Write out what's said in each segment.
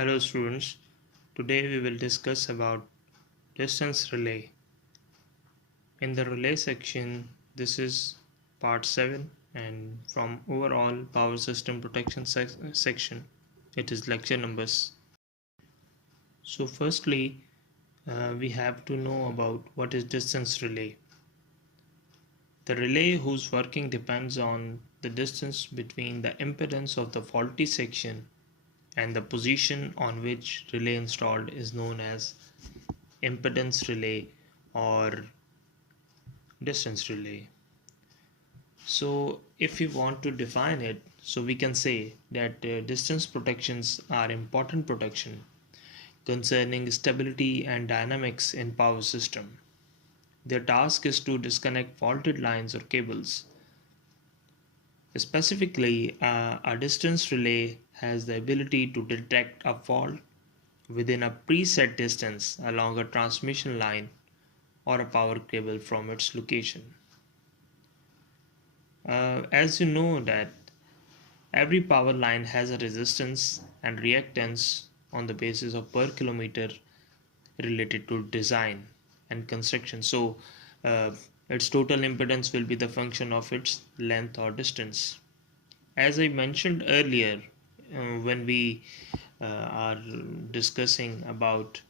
Hello students, today we will discuss about distance relay. In the relay section, this is part 7 and from overall power system protection section, it is lecture numbers. So firstly, we have to know about what is distance relay. The relay whose working depends on the distance between the impedance of the faulty section and the position on which relay installed is known as impedance relay or distance relay. So if we want to define it, so we can say that distance protections are important protection concerning stability and dynamics in power system. Their task is to disconnect faulted lines or cables. Specifically, a distance relay has the ability to detect a fault within a preset distance along a transmission line or a power cable from its location. As you know that every power line has a resistance and reactance on the basis of per kilometer related to design and construction. So uh, its total impedance will be the function of its length or distance. As I mentioned earlier, when we are discussing about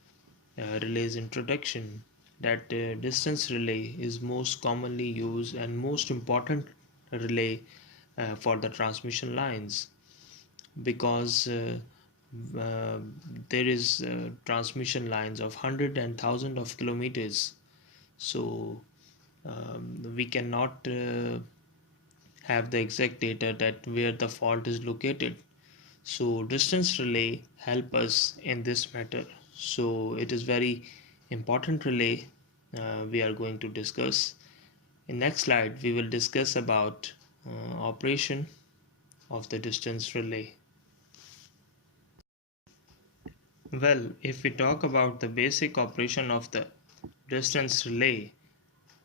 relay's introduction, that distance relay is most commonly used and most important relay for the transmission lines because uh, there is transmission lines of hundred and thousand of kilometers, so we cannot have the exact data that where the fault is located. So distance relay help us in this matter. So it is very important relay we are going to discuss. In next slide we will discuss about operation of the distance relay. Well, if we talk about the basic operation of the distance relay,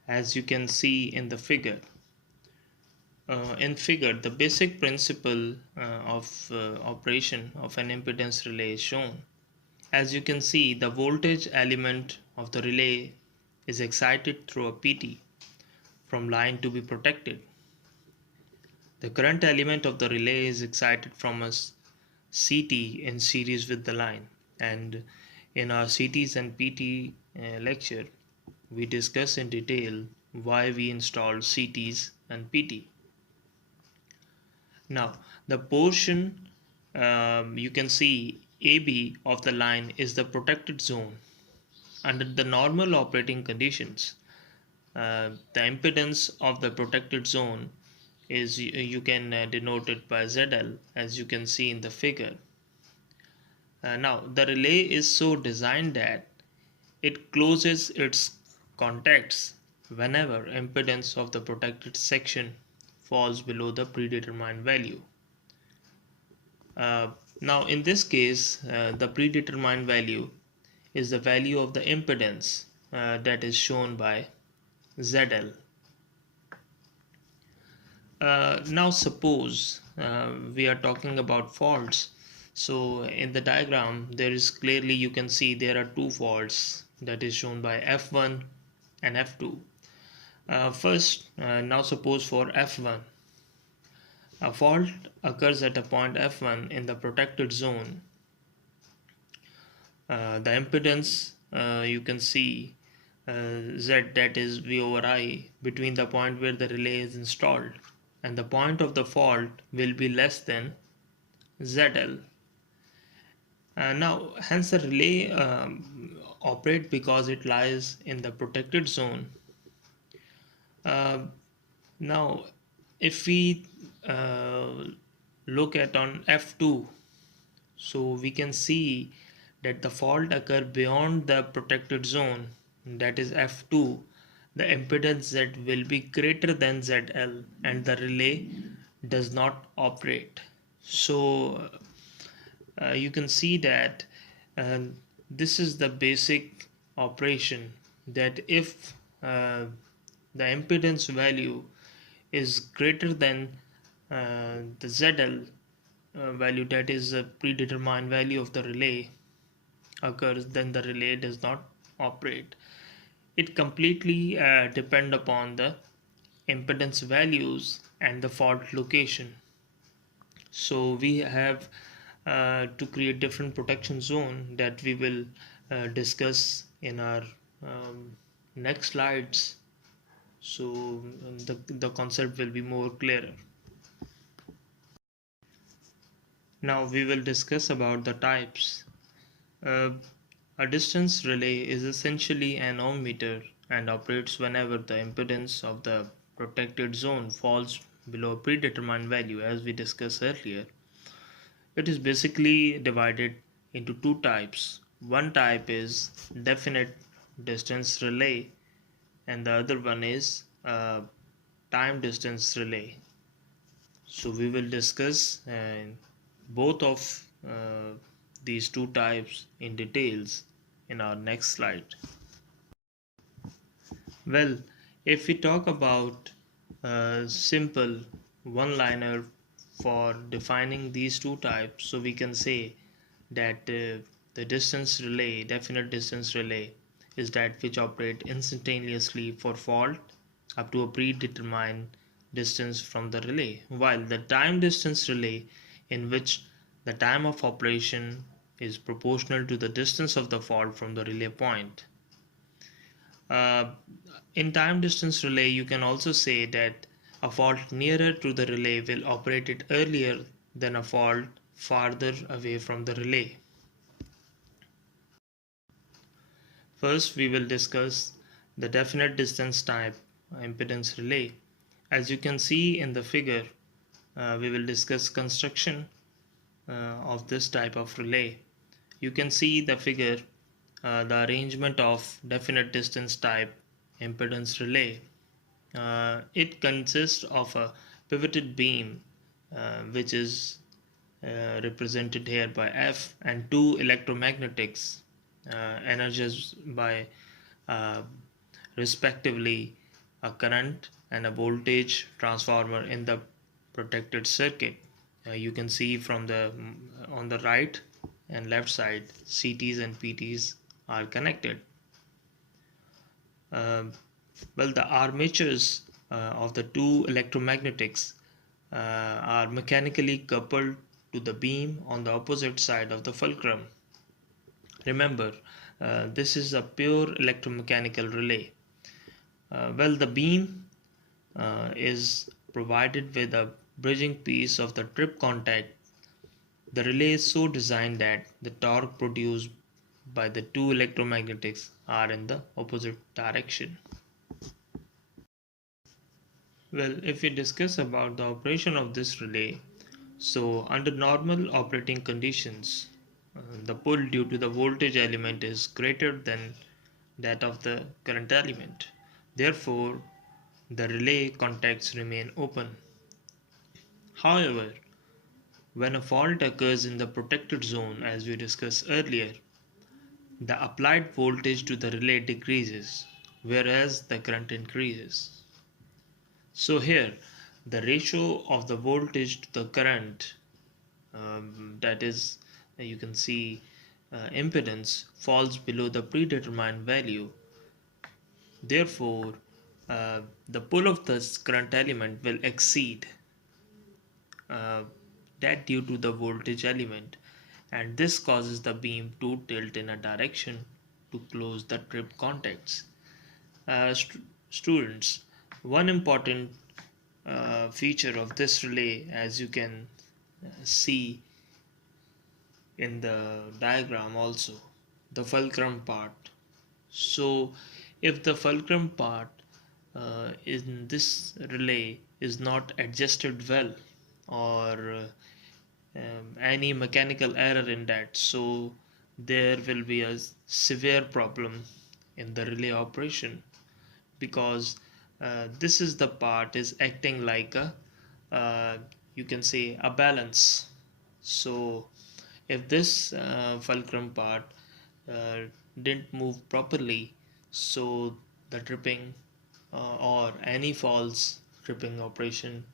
as you can see in the figure, the basic principle of operation of an impedance relay is shown. As you can see, the voltage element of the relay is excited through a PT from line to be protected. The current element of the relay is excited from a CT in series with the line, and in our CTs and PT lecture we discuss in detail why we installed CTs and PT. Now the portion you can see AB of the line is the protected zone. Under the normal operating conditions, the impedance of the protected zone is you can denote it by ZL, as you can see in the figure. Now the relay is so designed that it closes its contacts whenever impedance of the protected section falls below the predetermined value. Now in this case, the predetermined value is the value of the impedance that is shown by ZL. Now suppose we are talking about faults. So in the diagram there is clearly you can see there are two faults that is shown by F1 and F2. First, now suppose for F1, a fault occurs at a point F1 in the protected zone. The impedance you can see Z, that is V over I, between the point where the relay is installed and the point of the fault will be less than ZL. Now hence the relay operate because it lies in the protected zone. Now if we look at on F2, so we can see that the fault occur beyond the protected zone, that is F2. The impedance Z will be greater than ZL and the relay does not operate. So you can see that uh, this is the basic operation, that if the impedance value is greater than the ZL, value, that is a predetermined value of the relay, occurs, then the relay does not operate. It completely depend upon the impedance values and the fault location. So we have to create different protection zone that we will discuss in our um, next slides. So the concept will be more clearer. Now we will discuss about the types. Uh, a distance relay is essentially an ohm meter and operates whenever the impedance of the protected zone falls below a predetermined value, as we discussed earlier. It is basically divided into two types. One type is definite distance relay, and the other one is time distance relay. So we will discuss both of these two types in details in our next slide. Well, if we talk about a simple one-liner for defining these two types, so we can say that the distance relay, definite distance relay, is that which operate instantaneously for fault up to a predetermined distance from the relay, while the time distance relay, in which the time of operation is proportional to the distance of the fault from the relay point. Uh, in time distance relay, you can also say that a fault nearer to the relay will operate it earlier than a fault farther away from the relay. First, we will discuss the definite distance type impedance relay. As you can see in the figure, we will discuss construction of this type of relay. You can see the figure, the arrangement of definite distance type impedance relay. It consists of a pivoted beam, which is represented here by F, and two electromagnetics energized by uh, respectively a current and a voltage transformer in the protected circuit. You can see from the on the right and left side, CTs and PTs are connected. Uh, well, the armatures of the two electromagnetics are mechanically coupled to the beam on the opposite side of the fulcrum. Remember, this is a pure electromechanical relay. Well, the beam is provided with a bridging piece of the trip contact. The relay is so designed that the torque produced by the two electromagnetics are in the opposite direction. Well, if we discuss about the operation of this relay, so under normal operating conditions, the pull due to the voltage element is greater than that of the current element. Therefore, the relay contacts remain open. However, when a fault occurs in the protected zone, as we discussed earlier, the applied voltage to the relay decreases, whereas the current increases. So here, the ratio of the voltage to the current, that is, you can see impedance, falls below the predetermined value. Therefore, the pull of the current element will exceed uh, that due to the voltage element, and this causes the beam to tilt in a direction to close the trip contacts. Students, one important feature of this relay, as you can see in the diagram also, the fulcrum part. So if the fulcrum part in this relay is not adjusted well, or any mechanical error in that, so there will be a severe problem in the relay operation, because this is the part is acting like a you can say a balance. So if this fulcrum part uh, didn't move properly, so the tripping or any false tripping operation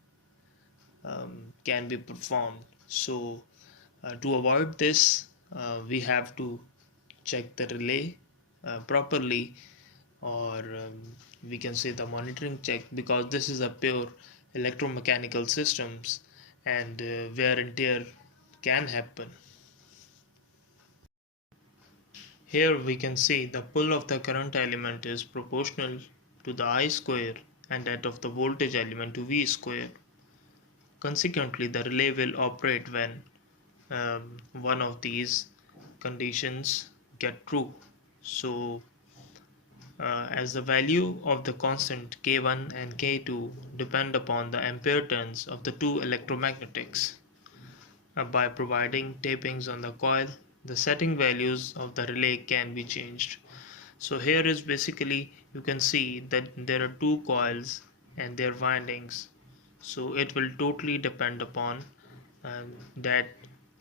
can be performed. So to avoid this, we have to check the relay properly, or we can say the monitoring check, because this is a pure electromechanical systems, and wear and tear can happen. Here we can see the pull of the current element is proportional to the I square and that of the voltage element to V square. Consequently, the relay will operate when one of these conditions get true. So as the value of the constant K1 and K2 depend upon the ampere turns of the two electromagnetics. By providing tapings on the coil, the setting values of the relay can be changed. So here is basically, you can see that there are two coils and their windings. So it will totally depend upon that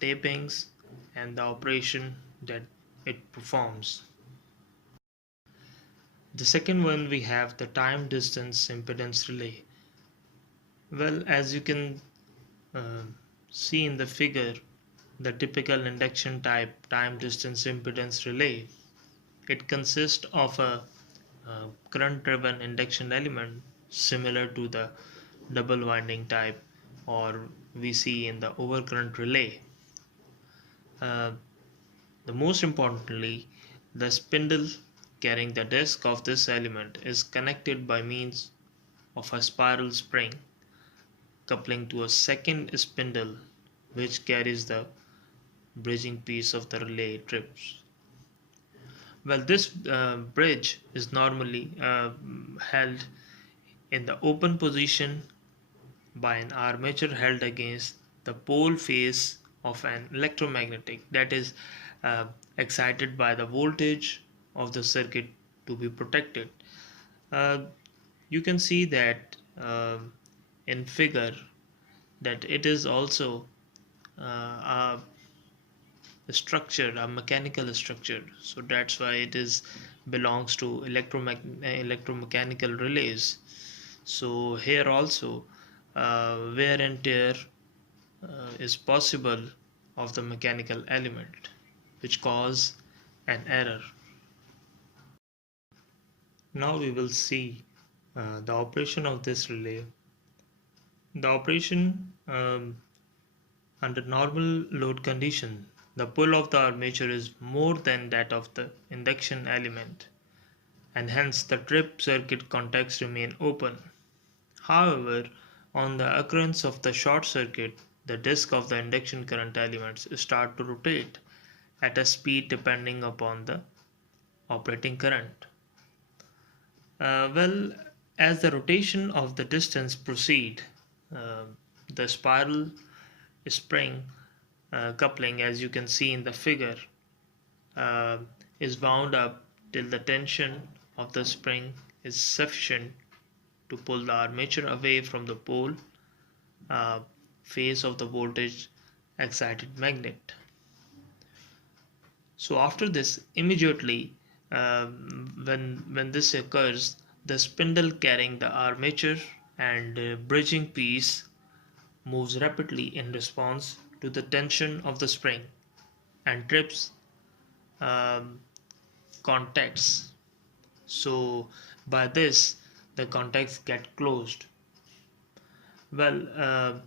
tapings and the operation that it performs. The second one, we have the time distance impedance relay. Well, as you can uh, see in the figure, the typical induction type time distance impedance relay, it consists of a current driven induction element similar to the double winding type, or we see in the overcurrent relay. Uh, the most importantly, the spindle carrying the disk of this element is connected by means of a spiral spring coupling to a second spindle which carries the bridging piece of the relay trips. Well, this bridge is normally held in the open position by an armature held against the pole face of an electromagnetic that is uh, excited by the voltage of the circuit to be protected. Uh, you can see that in figure that it is also a structure, a mechanical structure. So that's why it is belongs to electromechanical relays. So here also wear and tear is possible of the mechanical element, which cause an error. Now we will see the operation of this relay. The operation under normal load condition, the pull of the armature is more than that of the induction element, and hence the trip circuit contacts remain open. However, on the occurrence of the short circuit, the disk of the induction current elements start to rotate at a speed depending upon the operating current. Well, as the rotation of the distance proceed, uh, the spiral spring coupling, as you can see in the figure, uh, is wound up till the tension of the spring is sufficient to pull the armature away from the pole uh, face of the voltage excited magnet. So after this, immediately when this occurs, the spindle carrying the armature and bridging piece moves rapidly in response to the tension of the spring and trips um, contacts. So by this, the contacts get closed. Well,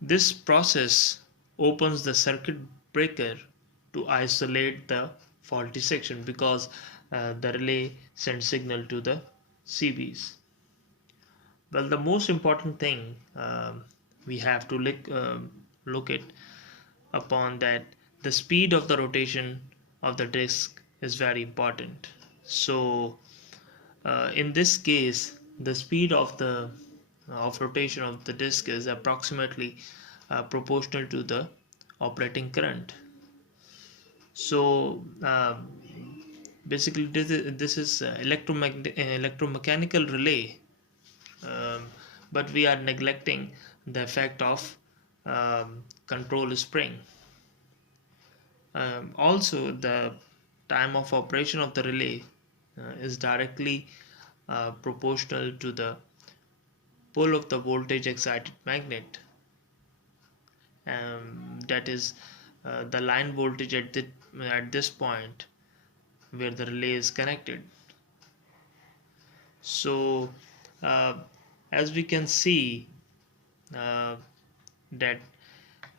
this process opens the circuit breaker to isolate the faulty section, because the relay sends signal to the CBs. Well, the most important thing we have to look at upon that, the speed of the rotation of the disk is very important. So in this case, the speed of rotation of the disk is approximately proportional to the operating current. So basically this is electromechanical relay, um, but we are neglecting the effect of control spring. Also, the time of operation of the relay is directly proportional to the pull of the voltage excited magnet, that is the line voltage at this point where the relay is connected. So uh, as we can see uh, that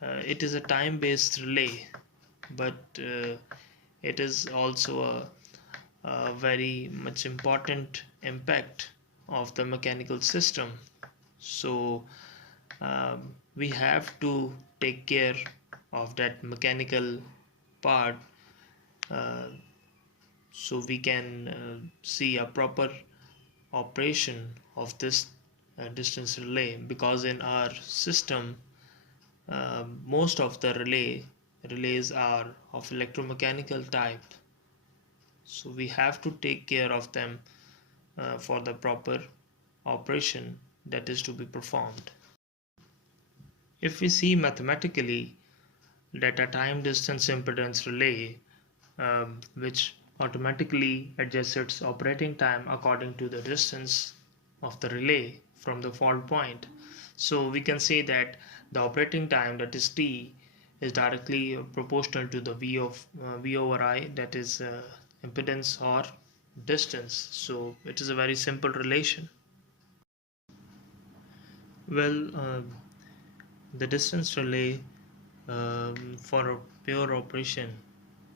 it is a time-based relay, but it is also a very much important impact of the mechanical system. So we have to take care of that mechanical part, uh, so we can see a proper operation of this distance relay, because in our system most of the relays are of electromechanical type, so we have to take care of them for the proper operation that is to be performed. If we see mathematically that a time distance impedance relay which automatically adjusts its operating time according to the distance of the relay from the fault point, so we can say that the operating time, that is T, is directly proportional to the V over I, that is impedance or distance. So it is a very simple relation. Well, the distance relay, for a pure operation,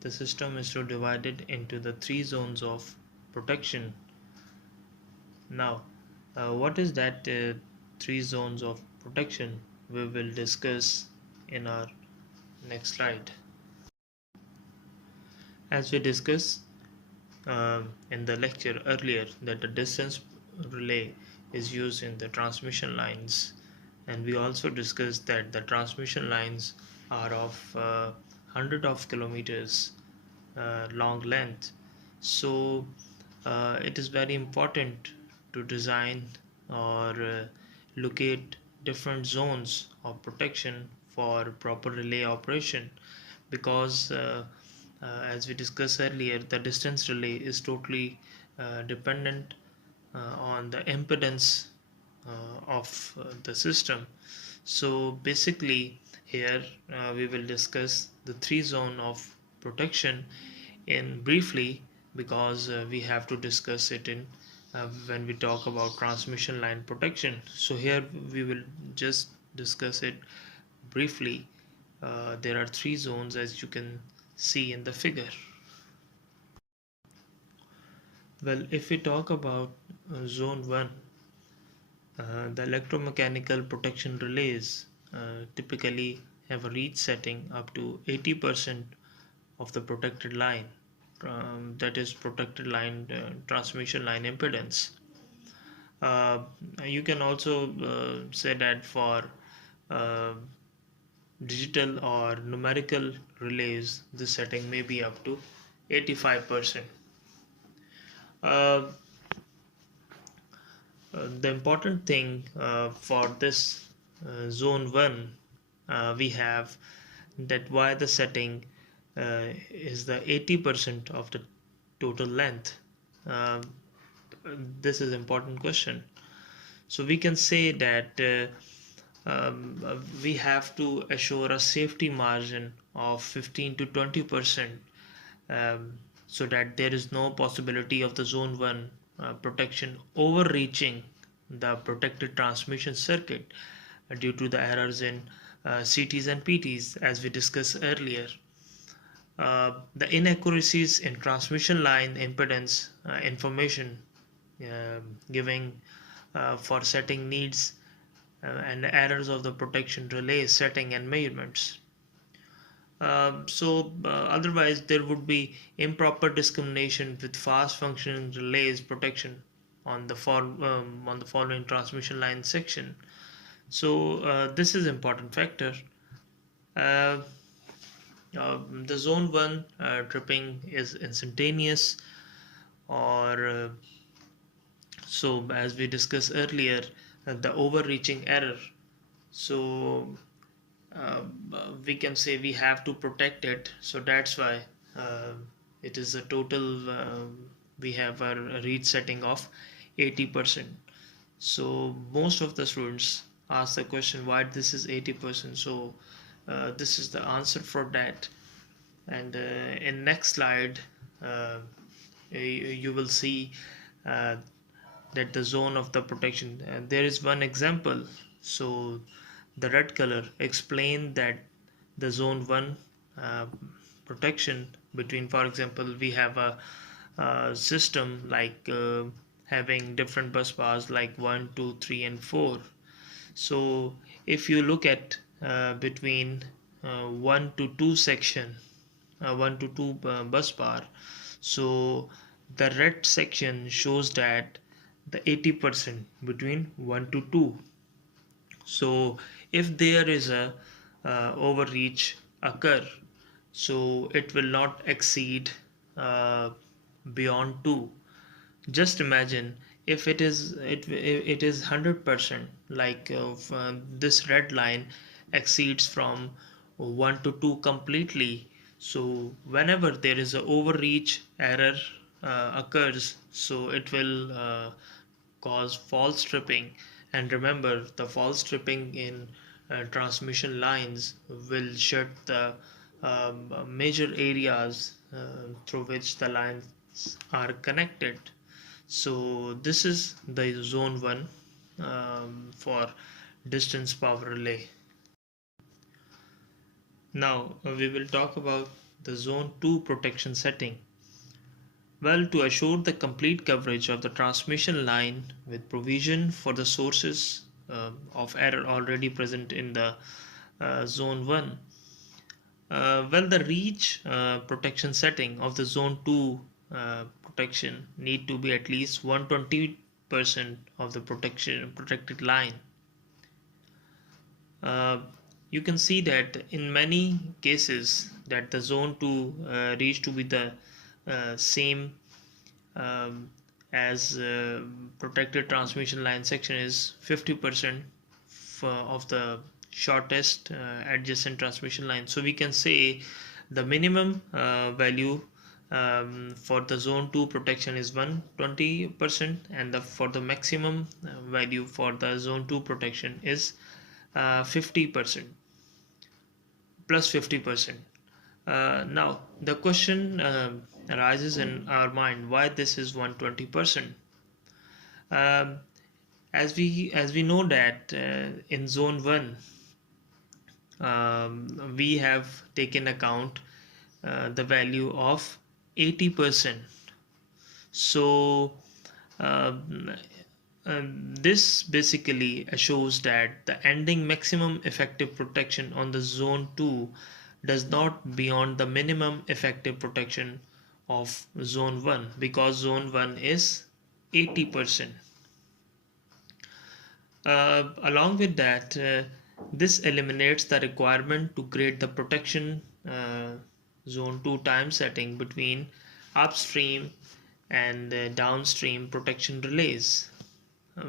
the system is to divide it into the three zones of protection. Now, what is that three zones of protection? We will discuss in our next slide. As we discussed in the lecture earlier, that the distance relay is used in the transmission lines, and we also discussed that the transmission lines are of hundred of kilometers long length. So it is very important to design or locate different zones of protection for proper relay operation, because as we discussed earlier, the distance relay is totally dependent on the impedance of the system. So basically here we will discuss the three zone of protection in briefly, because we have to discuss it in when we talk about transmission line protection. So here we will just discuss it briefly. There are three zones, as you can see in the figure. Well, if we talk about zone 1, the electromechanical protection relays typically have a reach setting up to 80% of the protected line, that is protected line transmission line impedance. Uh, you can also say that for uh, digital or numerical relays, this setting may be up to 85%. Uh, the important thing for this zone 1, we have that why the setting is the 80% of the total length. Uh, this is important question. So we can say that we have to assure a safety margin of 15 to 20%, um, so that there is no possibility of the zone 1 protection overreaching the protected transmission circuit due to the errors in CTs and PTs, as we discussed earlier. The inaccuracies in transmission line impedance information giving for setting needs and errors of the protection relay setting and measurements. Otherwise there would be improper discrimination with fast functioning relays protection on the on the following transmission line section. So this is important factor. Uh, the zone 1 tripping is instantaneous, or so as we discussed earlier, the overreaching error. So uh, we can say we have to protect it, so that's why uh, it is a total we have a reach setting of 80%. So most of the students ask the question why this is 80%. So this is the answer for that. And in next slide, you will see uh, that the zone of the protection, there is one example. So the red color explain that the zone 1 uh, protection between, for example, we have a system like having different bus bars like 1 2 3 and 4. So if you look at between 1 to 2 section, 1 to 2 bus bar, so the red section shows that the 80% between 1 to 2. So if there is a overreach occur, so it will not exceed uh, beyond 2. Just imagine if it is 100%, like this red line exceeds from 1 to 2 completely. So whenever there is a overreach error occurs, so it will cause false tripping. And remember, the false tripping in transmission lines will shut the major areas through which the lines are connected. So this is the zone 1 for distance power relay. Now we will talk about the zone 2 protection setting. Well, to assure the complete coverage of the transmission line with provision for the sources of error already present in the zone 1, well, the reach protection setting of the zone 2 protection need to be at least 120% of the protected line. uh, you can see that in many cases that the zone 2 reach to be the same um, as protected transmission line section is 50% of the shortest adjacent transmission line. So we can say the minimum value for the zone 2 protection is 120%, and for the maximum value for the zone 2 protection is 50% plus 50%. Now the question arises in our mind, why this is 120%. um, as we know that in zone 1 we have taken account the value of 80%. So um, this basically shows that the ending maximum effective protection on the zone 2 does not beyond the minimum effective protection of zone 1, because zone 1 is 80%. Along with that, this eliminates the requirement to grade the protection zone 2 time setting between upstream and downstream protection relays.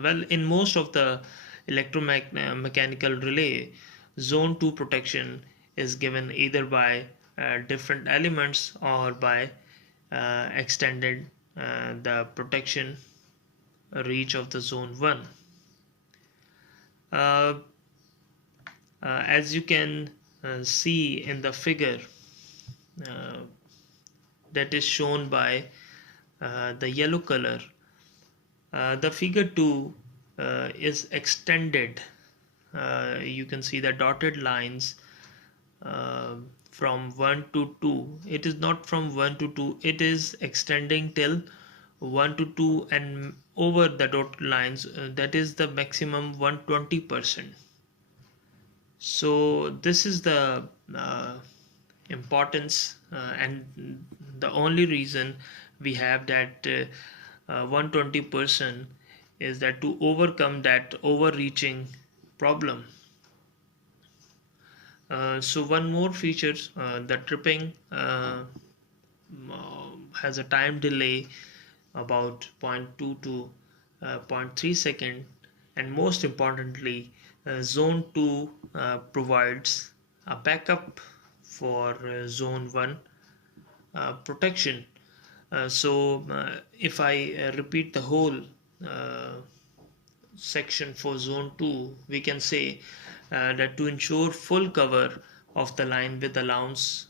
Well, in most of the electromechanical relay, zone 2 protection is given either by different elements or by extended the protection reach of the zone 1. Uh, as you can see in the figure uh, that is shown by the yellow color, the figure 2 is extended. You can see the dotted lines uh, from 1 to 2. It is not from 1 to 2, it is extending till 1 to 2, and over the dotted lines, that is the maximum 120%. So this is the importance and the only reason we have that 120% is that to overcome that overreaching problem. So one more feature, the tripping has a time delay about 0.2 to zero point 0.3 second, and most importantly, zone 2 provides a backup for zone 1 protection. So if I repeat the whole uh, section for zone 2, we can say that to ensure full cover of the line with allowance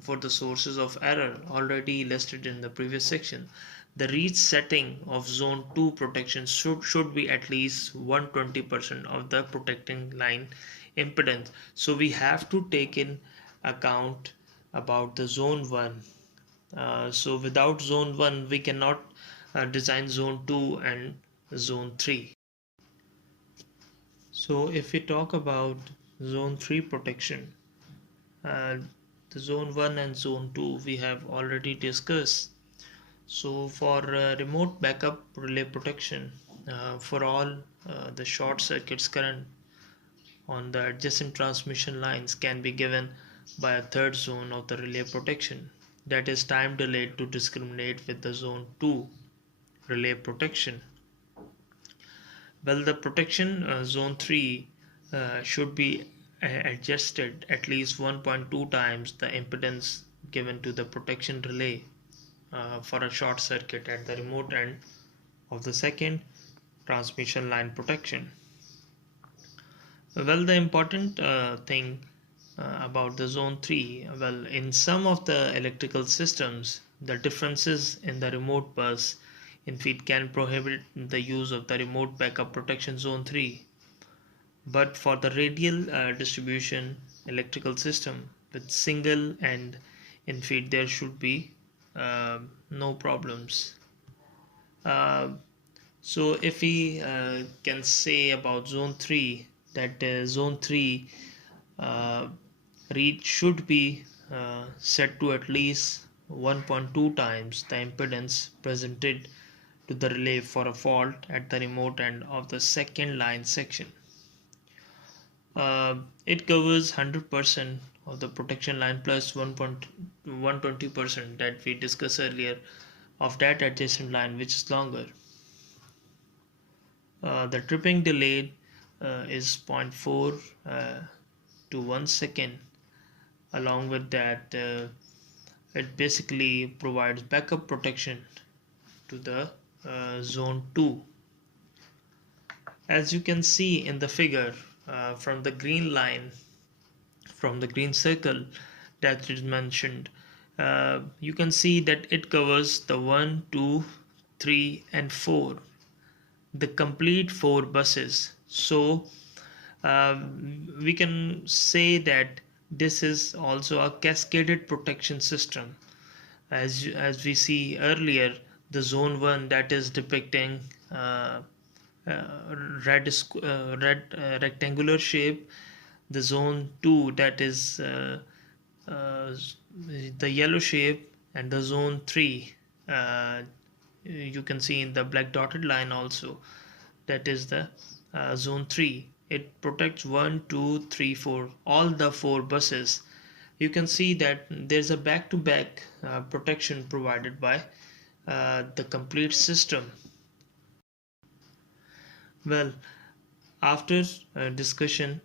for the sources of error already listed in the previous section. The reach setting of zone 2 protection should be at least 120% of the protecting line impedance. So we have to take in account about the zone 1. So without zone 1 we cannot design zone 2 and zone 3. So if we talk about zone 3 protection, uh, the zone 1 and zone 2 we have already discussed. So for remote backup relay protection, for all the short circuits current on the adjacent transmission lines can be given by a third zone of the relay protection, that is time delayed, to discriminate with the zone 2 relay protection. Well, the protection zone 3 should be adjusted at least 1.2 times the impedance given to the protection relay for a short circuit at the remote end of the second transmission line protection. Well, the important thing about the zone 3, well, in some of the electrical systems, the differences in the remote bus in feed can prohibit the use of the remote backup protection zone 3. But for the radial distribution electrical system with single and in feed, there should be no problems. Uh, so if we can say about zone 3, that zone 3 uh, reach should be set to at least 1.2 times the impedance presented to the relay for a fault at the remote end of the second line section. It covers 100% of the protection line plus 1.120% that we discussed earlier of that adjacent line, which is longer. The tripping delay is zero point 0.4 to 1 second. Along with that, it basically provides backup protection to the zone 2. As you can see in the figure, from the green line, from the green circle that is mentioned, you can see that it covers the 1, 2, 3 and 4, the complete 4 buses. So we can say that this is also a cascaded protection system. As we see earlier, the zone 1 that is depicting uh, red rectangular shape, the zone 2 that is uh, the yellow shape, and the zone 3 uh, you can see in the black dotted line also, that is the zone 3. It protects 1, 2, 3, 4, all the 4 buses. You can see that there's a back-to-back protection provided by the complete system. Well, after discussion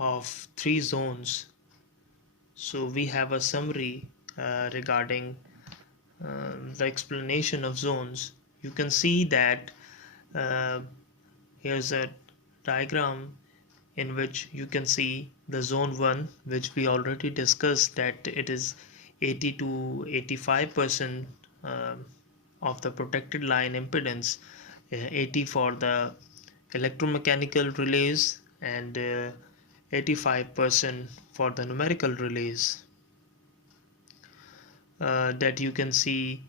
of 3 zones, so we have a summary regarding the explanation of zones. You can see that uh, here's a diagram in which you can see the zone 1, which we already discussed, that it is 80 to 85% of the protected line impedance, 80 for the electromechanical relays and 85% for the numerical relays, that you can see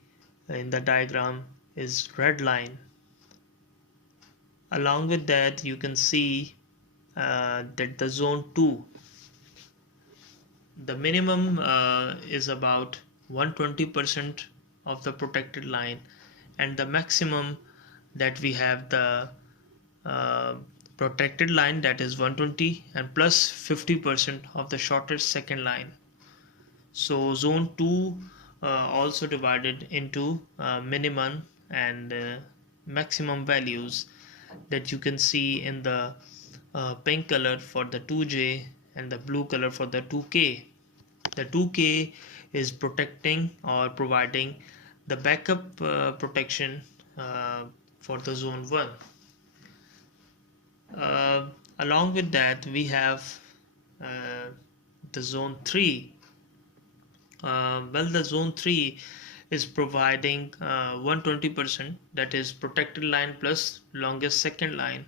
in the diagram is red line. Along with that, you can see that the zone 2, the minimum is about 120% of the protected line, and the maximum that we have the uh, protected line, that is 120 and plus 50% of the shortest second line. So zone 2 also divided into minimum and maximum values, that you can see in the pink color for the 2J and the blue color for the 2K. The 2K is protecting or providing the backup protection for the zone 1. Along with that, we have uh, the zone 3. Well, the zone 3 is providing 120%, that is protected line plus longest second line.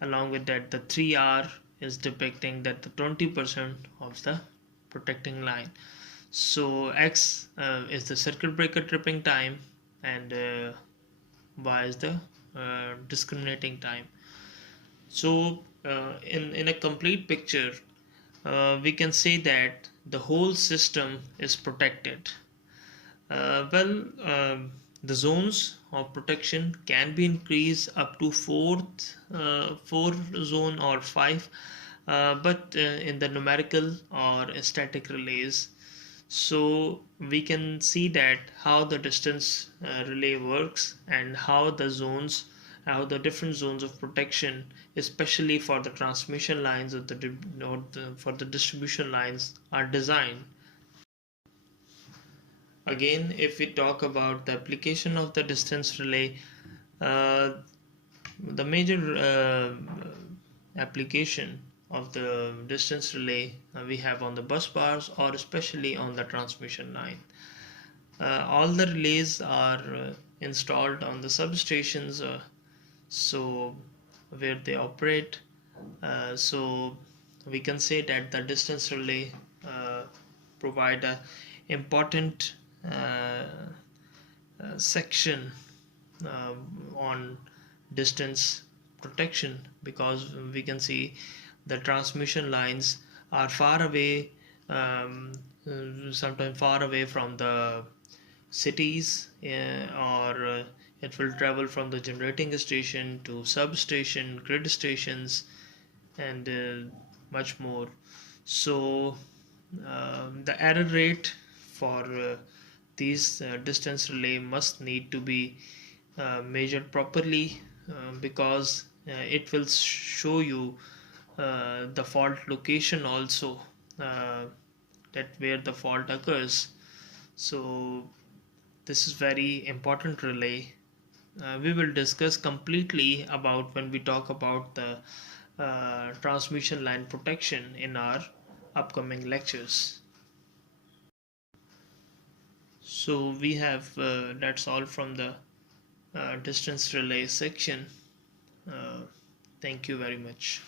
Along with that, the 3R is depicting that the 20% of the protecting line. So X is the circuit breaker tripping time, and Y is the discriminating time. So in a complete picture, we can say that the whole system is protected. Well, the zones of protection can be increased up to four zone or five, but in the numerical or static relays. So we can see that how the distance relay works, and how the different zones of protection, especially for the transmission lines for the distribution lines, are designed. Again, if we talk about the application of the distance relay, uh, the major application of the distance relay we have on the bus bars, or especially on the transmission line. All the relays are installed on the substations, so where they operate. So we can say that the distance relay provide a important section on distance protection, because we can see the transmission lines are far away, sometimes far away from the cities, or it will travel from the generating station to substation, grid stations, and much more. So the error rate for these distance relay must need to be measured properly, because it will show you the fault location also, uh, that where the fault occurs. So this is very important relay. We will discuss completely about when we talk about the transmission line protection in our upcoming lectures. So we have that's all from the distance relay section. Uh, Thank you very much.